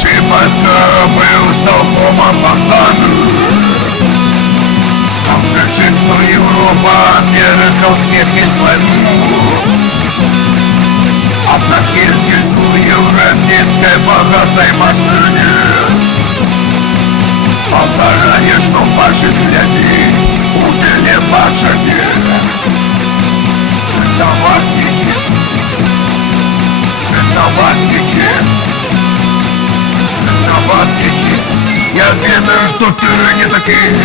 Старший батько был столпом Богдану. Там кричит, что Европа перекал свете славу. Однако ездит в европейской богатой машине. Полтора, что бачит глядеть у телебачения. Товарники, я ведаю, что ты не такие.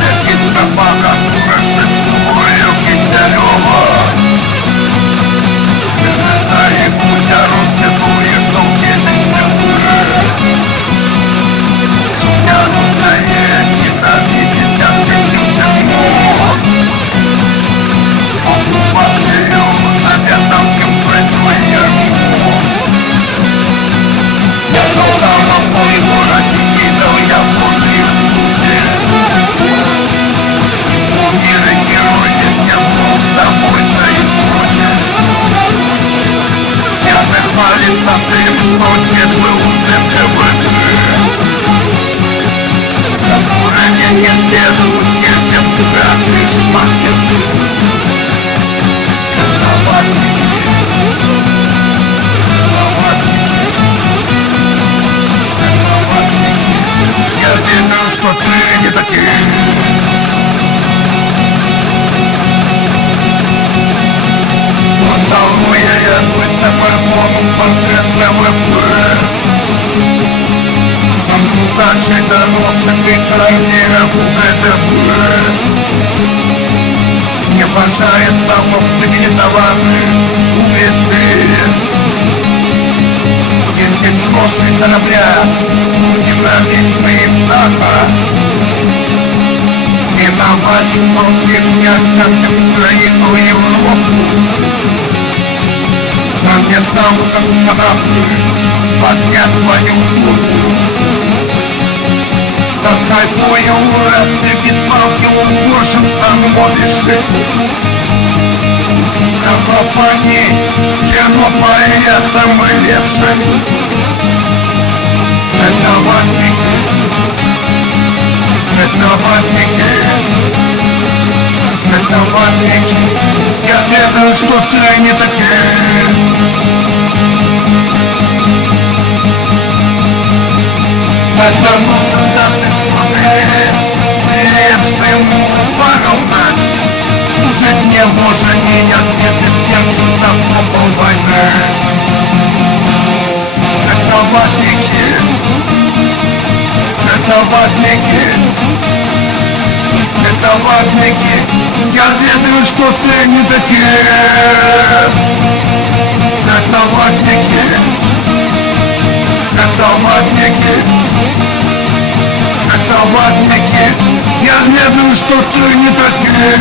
Летит пропага, расшифрую Киселева. Жена и путя руцитуешь, что где-то стерпы. Судья устает, ненавидит, ответил тюрьму. Оккупацию навязал всем свою ярму. Я солдат на мой город, видел я полный пути. Мир и герой, я был с тобой союз вроде. Я хвалится тем, что дед был сын КВК. Не все усердием спрятаешь пакеты. Я верю, что ты не такие. Поцелуя я быть за по-моему портрет КВП. Дальше дорожек и карьера УГТБ не уважает самых цивилизованных уместных. Десять грошей зараблят ненавистный запад. Виноват, что всегда счастье Украину и Европу. Сам я стану как в канапе поднять свою голову. Кайфую урывки без палки уборшим стану модыши. Как понять, Европа и я самый лепший. Это ватники, я ведаю, что ты не такие. Застанушим даты служили, лепсы мух поровнать. Жить не вложений нет, если персту запомнил войны. Это ватники, я ведаю, что ты не такие. Это ватники, я ведаю, что ты не такие.